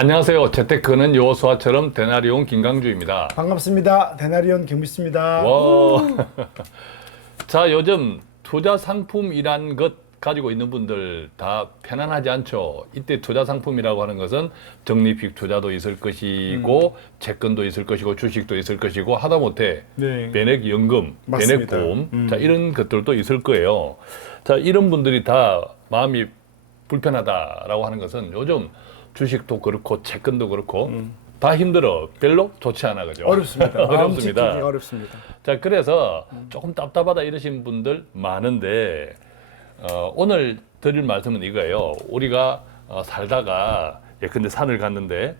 안녕하세요. 재테크는 여호수아처럼 데나리온 김강주입니다. 반갑습니다. 데나리온 김미수입니다. 와. 자, 요즘 투자 상품이란 것 가지고 있는 분들 다 편안하지 않죠. 이때 투자 상품이라고 하는 것은 적립식 투자도 있을 것이고 채권도 있을 것이고 주식도 있을 것이고 하다못해 네. 매력 연금, 매력 맞습니다. 보험, 자, 이런 것들도 있을 거예요. 자, 이런 분들이 다 마음이 불편하다라고 하는 것은 요즘 주식도 그렇고 채권도 그렇고 다 힘들어. 별로 좋지 않아, 그죠? 어렵습니다. 마음 지키기 어렵습니다. 어렵습니다. 자, 그래서 조금 답답하다 이러신 분들 많은데 오늘 드릴 말씀은 이거예요. 우리가 살다가 예컨대 산을 갔는데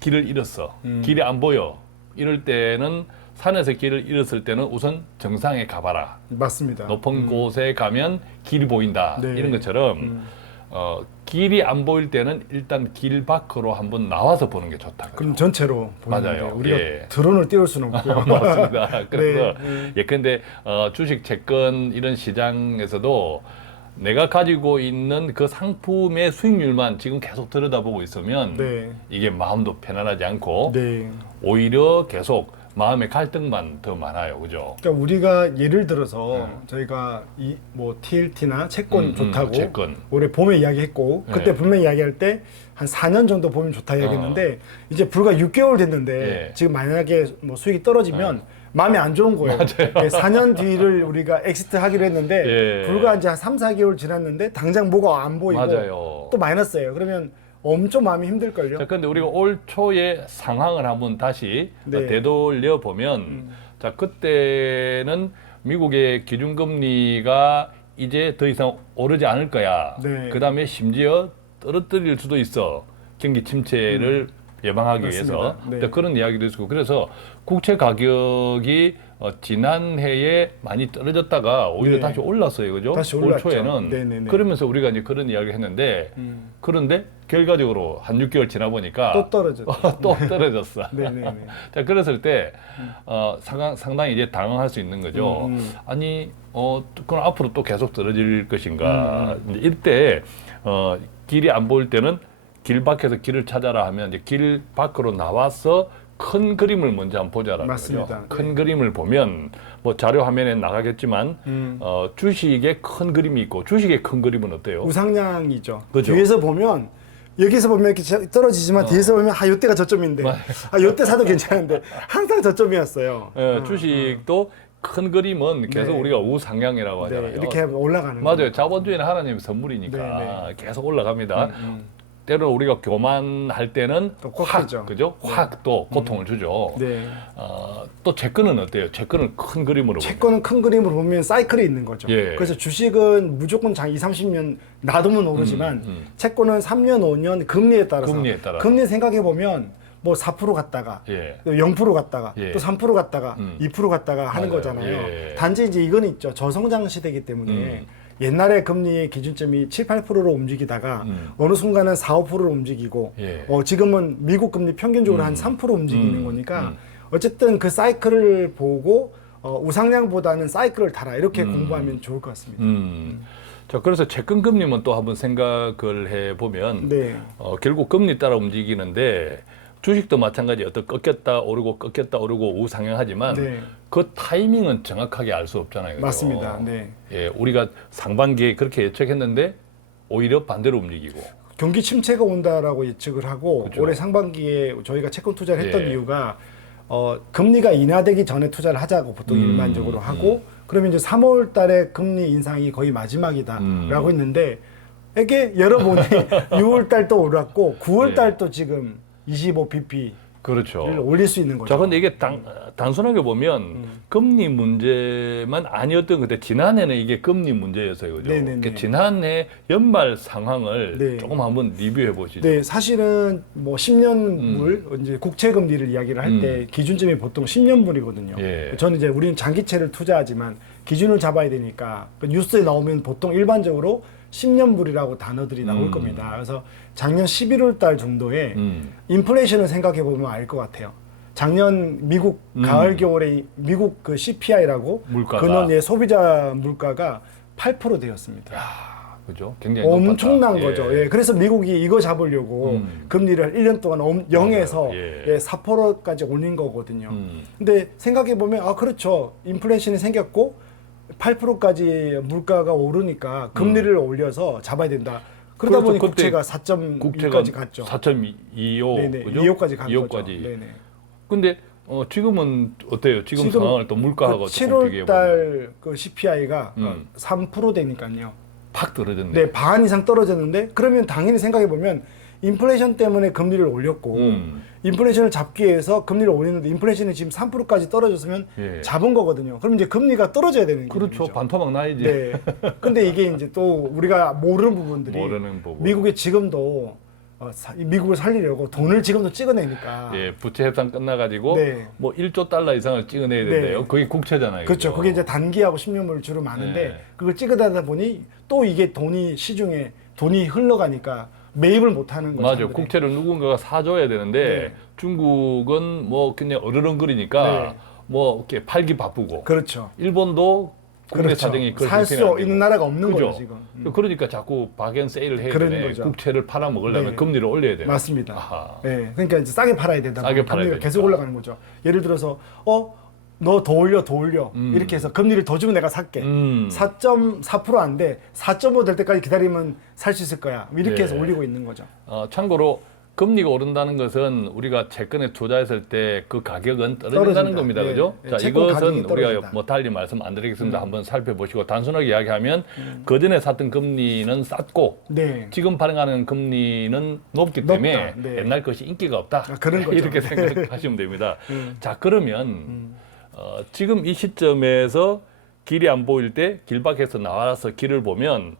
길을 잃었어. 길이 안 보여. 이럴 때는 산에서 길을 잃었을 때는 우선 정상에 가봐라. 맞습니다. 높은 곳에 가면 길이 보인다. 네. 이런 것처럼 길이 안 보일 때는 일단 길 밖으로 한번 나와서 보는 게 좋다. 그럼 전체로 보는데 맞아요. 우리가 예. 드론을 띄울 수는 없고요. 맞습니다. 그래서 네. 예컨대 주식, 채권 이런 시장에서도 내가 가지고 있는 그 상품의 수익률만 지금 계속 들여다보고 있으면 네. 이게 마음도 편안하지 않고 네. 오히려 계속 마음의 갈등만 더 많아요. 그죠? 그러니까 우리가 예를 들어서 저희가 이 뭐 TLT나 채권 좋다고 채권. 올해 봄에 이야기했고 그때 네. 분명히 이야기할 때 한 4년 정도 보면 좋다 이야기했는데 이제 불과 6개월 됐는데 예. 지금 만약에 뭐 수익이 떨어지면 마음이 안 좋은 거예요. 맞아요. 4년 뒤를 우리가 엑시트 하기로 했는데 예. 불과 이제 한 3, 4개월 지났는데 당장 뭐가 안 보이고 맞아요. 또 마이너스예요. 그러면 엄청 마음이 힘들걸요. 자, 근데 우리가 올 초에 상황을 한번 다시 네. 되돌려 보면, 자, 그때는 미국의 기준금리가 이제 더 이상 오르지 않을 거야. 네. 그 다음에 심지어 떨어뜨릴 수도 있어. 경기 침체를 예방하기 맞습니다. 위해서. 네. 자, 그런 이야기도 있고. 그래서 국채 가격이 지난해에 많이 떨어졌다가 오히려 네. 다시 올랐어요. 그죠? 다시 올 올랐죠. 초에는. 네네네. 그러면서 우리가 이제 그런 이야기를 했는데, 그런데 결과적으로 한 6개월 지나 보니까 또 떨어졌죠. 또 떨어졌어. 네네네. 자, 그랬을 때 상당히 이제 당황할 수 있는 거죠. 아니, 그럼 앞으로 또 계속 떨어질 것인가? 이제 이때 길이 안 보일 때는 길 밖에서 길을 찾아라 하면 이제 길 밖으로 나와서 큰 그림을 먼저 한번 보자라는 맞습니다. 거죠. 네. 큰 그림을 보면 뭐 자료 화면에 나가겠지만 주식의 큰 그림이 있고 주식의 큰 그림은 어때요? 우상향이죠. 그죠? 뒤에서 보면 여기서 보면 이렇게 떨어지지만 뒤에서 보면 요때가 저점인데 요때 사도 괜찮은데 항상 저점이었어요. 주식도 큰 그림은 계속 네. 우리가 우상향이라고 네, 하잖아요. 이렇게 하면 올라가는 맞아요. 거예요. 자본주의는 하나님의 선물이니까 네, 계속 올라갑니다. 때로 우리가 교만할 때는 또 확, 꺾이죠. 그죠? 확 또 고통을 주죠. 네. 또 채권은 어때요? 채권은 큰 그림으로 채권은 큰 그림을 보면 사이클이 있는 거죠. 예. 그래서 주식은 무조건 장 2, 30년 놔두면 오르지만 채권은 3년, 5년 금리에 따라서 금리에 따라서. 금리 생각해 보면 뭐 4% 갔다가 예. 또 0% 갔다가 예. 또 3% 갔다가 2% 갔다가 하는 맞아요. 거잖아요. 예. 단지 이제 이건 있죠. 저성장 시대이기 때문에 옛날에 금리의 기준점이 7, 8%로 움직이다가 어느 순간은 4, 5%로 움직이고 예. 지금은 미국 금리 평균적으로 한 3% 움직이는 거니까 어쨌든 그 사이클을 보고 우상향보다는 사이클을 달아 이렇게 공부하면 좋을 것 같습니다. 자, 그래서 채권 금리만 또 한번 생각을 해 보면 네. 결국 금리 따라 움직이는데 주식도 마찬가지 어떤 꺾였다 오르고 우상향하지만 네. 그 타이밍은 정확하게 알 수 없잖아요. 그죠? 맞습니다. 네. 예, 우리가 상반기에 그렇게 예측했는데 오히려 반대로 움직이고. 경기 침체가 온다라고 예측을 하고 그죠. 올해 상반기에 저희가 채권 투자를 했던 예. 이유가 금리가 인하되기 전에 투자를 하자고 보통 일반적으로 하고 그러면 이제 3월 달에 금리 인상이 거의 마지막이다라고 했는데 이게 열어보니 6월 달 또 올랐고 9월 달 또 지금 25bp를 그렇죠. 올릴 수 있는 거죠. 자, 근데 이게 단순하게 보면 금리 문제만 아니었던 건데 지난해는 이게 금리 문제였어요. 그죠? 네네네. 그러니까 지난해 연말 상황을 네. 조금 한번 리뷰해 보시죠. 네, 사실은 뭐 10년물 이제 국채 금리를 이야기를 할 때 기준점이 보통 10년물이거든요. 예. 저는 이제 우리는 장기채를 투자하지만 기준을 잡아야 되니까 그 뉴스에 나오면 보통 일반적으로 10년물이라고 단어들이 나올 겁니다. 그래서 작년 11월 달 정도에 인플레이션을 생각해 보면 알 것 같아요. 작년 미국 가을 겨울에 미국 그 CPI라고 물가가. 근원의 소비자 물가가 8% 되었습니다. 그죠? 굉장히 엄청난 높았다. 거죠. 예. 그래서 미국이 이거 잡으려고 금리를 1년 동안 0에서 예. 4%까지 올린 거거든요. 근데 생각해 보면 그렇죠. 인플레이션이 생겼고 8%까지 물가가 오르니까 금리를 올려서 잡아야 된다. 그러다 그렇죠. 보니 그때 국채가 4.2까지 갔죠. 4.25 네네. 그죠? 2호까지 간 2호까지. 거죠. 네네. 근데 지금은 어때요? 지금 상황을 또 물가하고 조금 7월 비교해 보면 달 그 CPI가 3% 되니까요. 팍 떨어졌네. 네, 반 이상 떨어졌는데 그러면 당연히 생각해 보면 인플레이션 때문에 금리를 올렸고 인플레이션을 잡기 위해서 금리를 올리는데 인플레이션이 지금 3%까지 떨어졌으면 예. 잡은 거거든요. 그럼 이제 금리가 떨어져야 되는 거죠. 그렇죠. 반토막 나야지. 네. 근데 이게 이제 또 우리가 모르는 부분들이 모르는 부분. 미국이 지금도 미국을 살리려고 돈을 지금도 찍어내니까. 예, 부채 협상 끝나가지고 네. 뭐 1조 달러 이상을 찍어내야 된대요. 네. 그게 국채잖아요. 그렇죠. 그죠? 그게 이제 단기하고 10년물 주로 많은데 네. 그걸 찍어내다 보니 또 이게 돈이 시중에 돈이 흘러가니까 매입을 못 하는 거죠. 맞아요. 사람들이. 국채를 누군가가 사줘야 되는데 네. 중국은 뭐 그냥 어르렁거리니까 네. 뭐 이렇게 팔기 바쁘고 그렇죠. 일본도 국내 그렇죠. 사정이 그걸 살 수 형편이 안 있는 되고. 나라가 없는 그죠? 거죠 지금. 그러니까 자꾸 박앤세일을 해야 그런 되네. 거죠. 국채를 팔아먹으려면 네. 금리를 올려야 되나. 맞습니다. 아하. 네, 그러니까 이제 싸게 팔아야 되다 싸게 보니 팔아야 금리가 되니까. 계속 올라가는 거죠. 예를 들어서 너 더 올려 이렇게 해서 금리를 더 주면 내가 살게. 4.4% 안 돼. 4.5 될 때까지 기다리면 살 수 있을 거야. 이렇게 해서 네. 올리고 있는 거죠. 참고로 금리가 오른다는 것은 우리가 채권에 투자했을 때 그 가격은 떨어진다는 떨어진다. 겁니다. 네. 그죠? 네, 자, 채권 이것은 가격이 우리가 떨어진다. 뭐 달리 말씀 안 드리겠습니다. 한번 살펴보시고 단순하게 이야기하면 그전에 샀던 금리는 쌌고 네. 지금 발행하는 금리는 높기 때문에 높다. 네. 옛날 것이 인기가 없다. 그런 거죠. 이렇게 생각하시면 됩니다. 자, 그러면 지금 이 시점에서 길이 안 보일 때 길 밖에서 나와서 길을 보면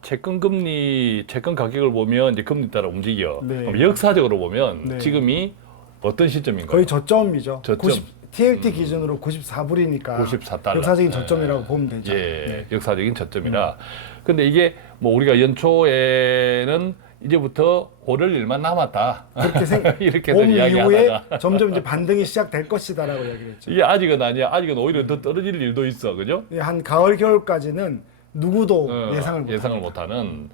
채권 가격을 보면 이제 금리 따라 움직여. 네. 그럼 역사적으로 보면 네. 지금이 어떤 시점인가요? 거의 저점이죠. 저점. TLT 기준으로 94불이니까 94달러. 역사적인 저점이라고 보면 되죠. 예, 네. 역사적인 저점이라. 근데 이게 뭐 우리가 연초에는 이제부터 오를 일만 남았다. 그렇게 이렇게들 봄 이후에 이야기하다가 점점 이제 반등이 시작될 것이다라고 얘기를 했죠. 이게 아직은 아니야. 아직은 오히려 더 떨어질 일도 있어. 그죠? 한 가을 겨울까지는 누구도 예상을 못하는.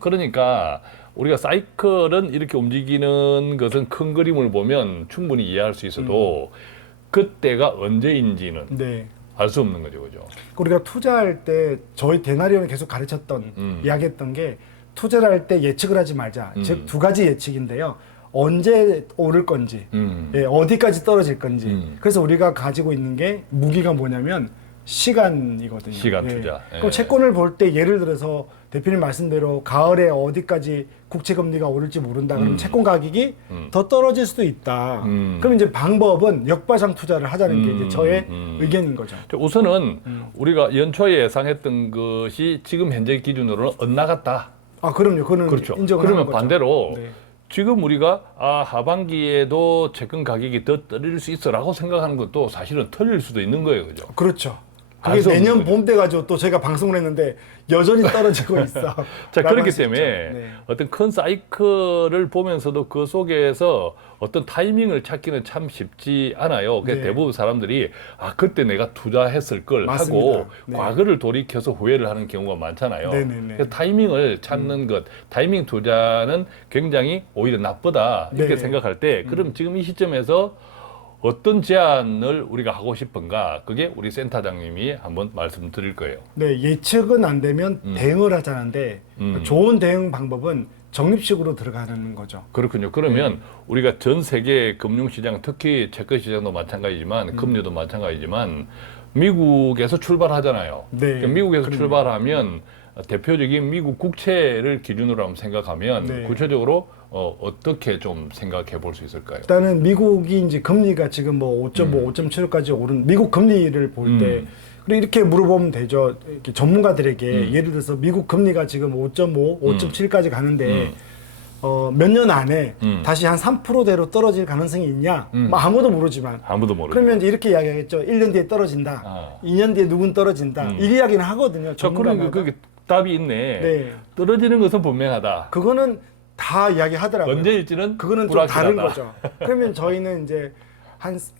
그러니까 우리가 사이클은 이렇게 움직이는 것은 큰 그림을 보면 충분히 이해할 수 있어도 그때가 언제인지는 네. 알 수 없는 거죠. 그죠? 우리가 투자할 때 저희 대나리온이 계속 가르쳤던 이야기했던 게 투자를 할 때 예측을 하지 말자. 즉 두 가지 예측인데요. 언제 오를 건지, 예, 어디까지 떨어질 건지. 그래서 우리가 가지고 있는 게 무기가 뭐냐면 시간이거든요. 시간 예. 투자. 예. 그럼 채권을 볼 때 예를 들어서 대표님 말씀대로 가을에 어디까지 국채 금리가 오를지 모른다. 그럼 채권 가격이 더 떨어질 수도 있다. 그럼 이제 방법은 역바상 투자를 하자는 게 이제 저의 의견인 거죠. 우선은 우리가 연초에 예상했던 것이 지금 현재 기준으로는 엇나갔다. 그럼요. 그거는 그렇죠. 인정을 그러면 하는 거죠. 반대로 네. 지금 우리가 하반기에도 채권 가격이 더 떨어질 수 있어라고 생각하는 것도 사실은 틀릴 수도 있는 거예요. 그죠? 그렇죠. 알 그게 수 없는 내년 거죠. 봄 돼 가지고 또 제가 방송을 했는데 여전히 떨어지고 있어. 자, 라고 그렇기 할 수 있죠. 때문에 네. 어떤 큰 사이클을 보면서도 그 속에서 어떤 타이밍을 찾기는 참 쉽지 않아요. 그래서 네. 대부분 사람들이 그때 내가 투자했을 걸 맞습니다. 하고 네. 과거를 돌이켜서 후회를 하는 경우가 많잖아요. 네네네. 그래서 타이밍을 찾는 것, 타이밍 투자는 굉장히 오히려 나쁘다 이렇게 네. 생각할 때 그럼 지금 이 시점에서 어떤 제안을 우리가 하고 싶은가 그게 우리 센터장님이 한번 말씀드릴 거예요. 네, 예측은 안 되면 대응을 하자는데 좋은 대응 방법은 적립식으로 들어가는 거죠. 그렇군요. 그러면 네. 우리가 전 세계 금융시장, 특히 채권 시장도 마찬가지지만 금리도 마찬가지지만 미국에서 출발하잖아요. 네. 그러니까 미국에서 출발하면 대표적인 미국 국채를 기준으로 한번 생각하면 네. 구체적으로 어떻게 좀 생각해 볼 수 있을까요? 일단은 미국이 이제 금리가 지금 뭐 5.5, 5.75까지 오른 미국 금리를 볼 때 그리고 이렇게 물어보면 되죠. 이렇게 전문가들에게 예를 들어서 미국 금리가 지금 5.5, 5.7까지 가는데 몇 년 안에 다시 한 3%대로 떨어질 가능성이 있냐? 뭐 아무도 모르지만. 아무도 모르죠. 그러면 이제 이렇게 이야기하겠죠. 1년 뒤에 떨어진다. 2년 뒤에 누군 떨어진다. 이 이야기는 하거든요. 자, 그러면 전문가마다. 그게 답이 있네. 네. 떨어지는 것은 분명하다. 그거는 다 이야기하더라고요. 언제일지는 그거는 좀 불확실하다. 다른 거죠. 그러면 저희는 이제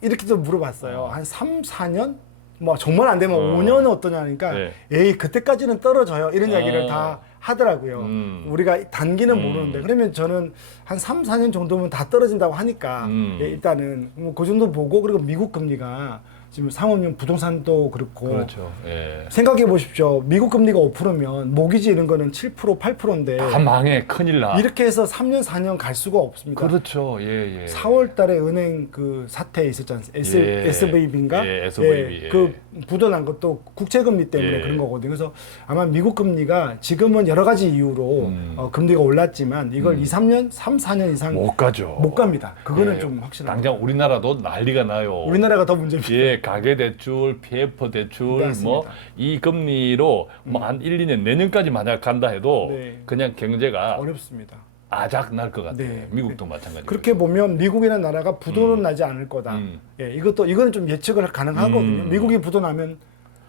이렇게도 물어봤어요. 한 3, 4년 뭐 정말 안 되면 5년은 어떠냐니까 네. 에이 그때까지는 떨어져요 이런 이야기를 다 하더라고요. 우리가 단기는 모르는데 그러면 저는 한 3, 4년 정도면 다 떨어진다고 하니까 예, 일단은 뭐 그 정도 보고 그리고 미국 금리가 지금 상업용 부동산도 그렇고 그렇죠. 예. 생각해 보십시오. 미국 금리가 5%면 모기지 이런 거는 7%, 8%인데 다 망해. 큰일 나. 이렇게 해서 3년, 4년 갈 수가 없습니다. 그렇죠. 예, 예. 4월 달에 은행 그 사태 있었지 않습니까? 예. SVB인가? 예, SVB. 예. 그 부도난 것도 국채금리 때문에 예. 그런 거거든요. 그래서 아마 미국 금리가 지금은 여러 가지 이유로 금리가 올랐지만 이걸 2, 3년, 3, 4년 이상 못 가죠. 못 갑니다. 그거는 예. 좀 확실합니다. 당장 우리나라도 난리가 나요. 우리나라가 더 문제입니다. 예, 가계 대출, PF 대출, 맞습니다. 뭐 이 금리로 뭐 한 1, 2년 내년까지 만약 간다 해도 네. 그냥 경제가 어렵습니다. 아작 날 것 같아요. 네. 미국도 마찬가지고. 그렇게 보면 미국이라는 나라가 부도는 나지 않을 거다. 예, 이거는 좀 예측을 가능하거든요. 미국이 부도 나면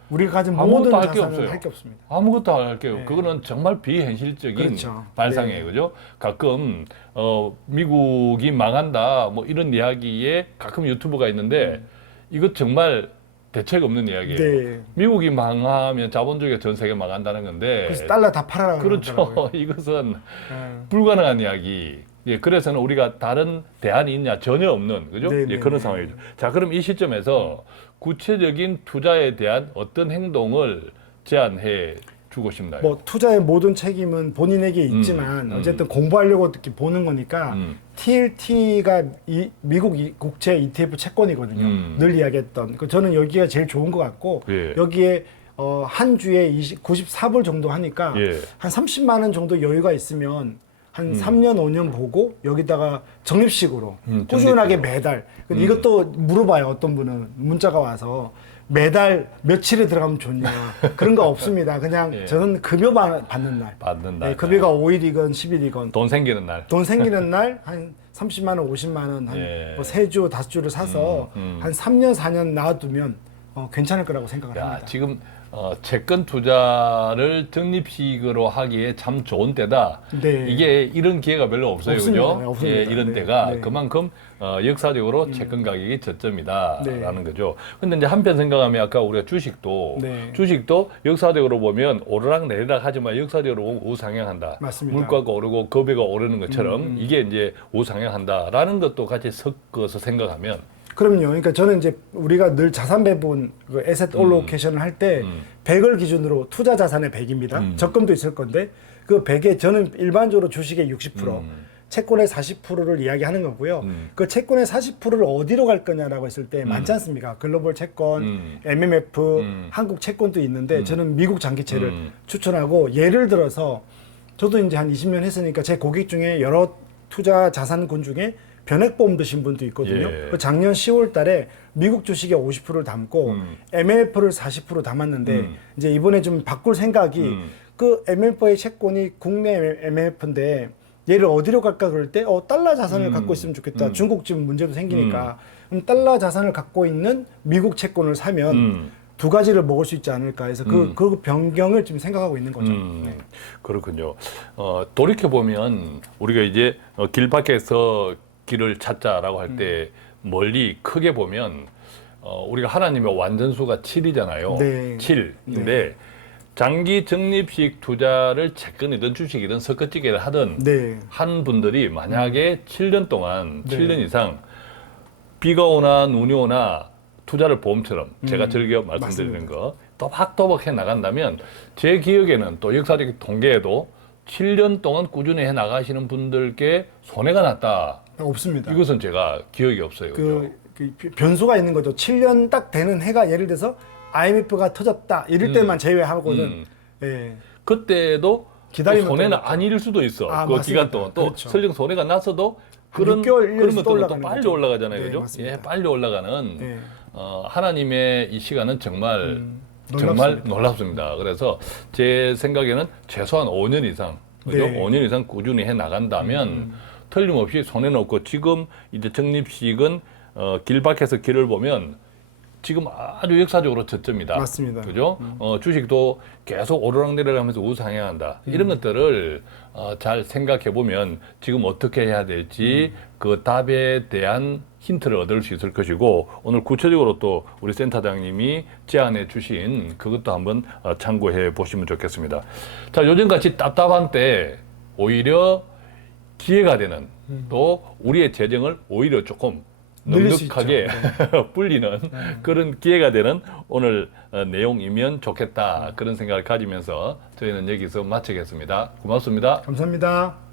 우리가 가진 모든 아무것도 할 게 자산은 없어요. 할 게 없습니다. 아무것도 안 할게요. 네. 그거는 정말 비현실적인 그렇죠. 발상이에요. 네. 그죠? 가끔 미국이 망한다 뭐 이런 이야기에 가끔 유튜브가 있는데 이거 정말 대책 없는 이야기예요. 네. 미국이 망하면 자본주의가 전 세계 망한다는 건데 그래서 달러 다 팔아라. 그렇죠. 그러더라고요. 이것은 예. 불가능한 이야기. 예, 그래서는 우리가 다른 대안이 있냐 전혀 없는 그죠? 네, 예, 네, 그런 네. 상황이죠. 자, 그럼 이 시점에서 구체적인 투자에 대한 어떤 행동을 제안해 주고 싶나요? 뭐 투자의 모든 책임은 본인에게 있지만 어쨌든 공부하려고 이렇게 보는 거니까 TLT가 미국 국채 ETF 채권이거든요. 늘 이야기했던. 저는 여기가 제일 좋은 것 같고 예. 여기에 한 주에 94불 정도 하니까 예. 한 30만 원 정도 여유가 있으면 한 3년, 5년 보고 여기다가 적립식으로 꾸준하게 적립식으로. 매달. 근데 이것도 물어봐요. 어떤 분은 문자가 와서 매달 며칠에 들어가면 좋냐. 그런 거 없습니다. 그냥 예. 저는 급여 받는 날. 받는 날. 급여가 5일이건 10일이건 돈 생기는 날. 돈 생기는 날 한 30만 원, 50만 원, 한 예. 뭐 3주, 5주를 사서 한 3년, 4년 놔두면 괜찮을 거라고 생각을 야, 합니다. 지금 채권 투자를 적립식으로 하기에 참 좋은 때다. 네. 이게 이런 기회가 별로 없어요, 없습니다. 그죠? 네, 없습니다. 예, 이런 네, 때가 네. 그만큼 역사적으로 채권 가격이 저점이다라는 네. 거죠. 근데 이제 한편 생각하면 아까 우리가 주식도 네. 주식도 역사적으로 보면 오르락 내리락 하지만 역사적으로 보면 우상향한다. 맞습니다. 물가가 오르고 급여가 오르는 것처럼 이게 이제 우상향한다라는 것도 같이 섞어서 생각하면 그럼요. 그러니까 저는 이제 우리가 늘 자산 배분, 그 에셋 올로케이션을 할 때 100을 기준으로 투자 자산의 100입니다. 적금도 있을 건데 그 100에 저는 일반적으로 주식의 60%, 채권의 40%를 이야기하는 거고요. 그 채권의 40%를 어디로 갈 거냐라고 했을 때 많지 않습니까? 글로벌 채권, MMF, 한국 채권도 있는데 저는 미국 장기채를 추천하고 예를 들어서 저도 이제 한 20년 했으니까 제 고객 중에 여러 투자 자산군 중에 변액보험 드신 분도 있거든요. 예. 그 작년 10월 달에 미국 주식에 50%를 담고 MLF를 40% 담았는데 이제 이번에 좀 바꿀 생각이 그 MLF의 채권이 국내 MLF인데 얘를 어디로 갈까 그럴 때 달러 자산을 갖고 있으면 좋겠다. 중국 지금 문제도 생기니까 그럼 달러 자산을 갖고 있는 미국 채권을 사면 두 가지를 먹을 수 있지 않을까 해서 그 변경을 지금 생각하고 있는 거죠. 네. 그렇군요. 돌이켜 보면 우리가 이제 길 밖에서 길을 찾자라고 할 때 멀리 크게 보면 우리가 하나님의 완전수가 7이잖아요. 네. 7인데 장기 적립식 투자를 채권이든 주식이든 섞어찌개를 하든 네. 한 분들이 만약에 7년 동안 네. 7년 이상 비가 오나 눈이 오나 투자를 보험처럼 제가 즐겨 말씀드리는 맞습니다. 거 또박또박 해 나간다면 제 기억에는 또 역사적 통계에도 7년 동안 꾸준히 해 나가시는 분들께 손해가 났다. 없습니다. 이것은 제가 기억이 없어요. 그죠? 그 변수가 있는 거죠. 7년 딱 되는 해가 예를 들어서 IMF가 터졌다 이럴 때만 제외하고는 예. 그때도 기다리면 또 손해는 또 아닐 수도 있어. 아, 그 맞습니다. 기간 동안 또 그렇죠. 설령 손해가 났어도 한 그런 6개월, 1년씩 그런 또 것들은 또 올라가는 빨리 거죠. 올라가잖아요. 네, 그죠? 맞습니다. 예, 빨리 올라가는 네. 하나님의 이 시간은 정말 놀랍습니다. 정말 놀랍습니다. 그래서 제 생각에는 최소한 5년 이상 그죠? 네. 5년 이상 꾸준히 해 나간다면 틀림없이 손해는 없고 지금 이제 적립식은 길 밖에서 길을 보면 지금 아주 역사적으로 저점이다. 맞습니다. 그죠? 주식도 계속 오르락내리락 하면서 우상향한다. 이런 것들을 잘 생각해 보면 지금 어떻게 해야 될지 그 답에 대한 힌트를 얻을 수 있을 것이고 오늘 구체적으로 또 우리 센터장님이 제안해 주신 그것도 한번 참고해 보시면 좋겠습니다. 자, 요즘같이 답답한 때 오히려 기회가 되는 또 우리의 재정을 오히려 조금 늘릴 수 넉넉하게 불리는 그런 기회가 되는 오늘 내용이면 좋겠다 그런 생각을 가지면서 저희는 여기서 마치겠습니다. 고맙습니다. 감사합니다.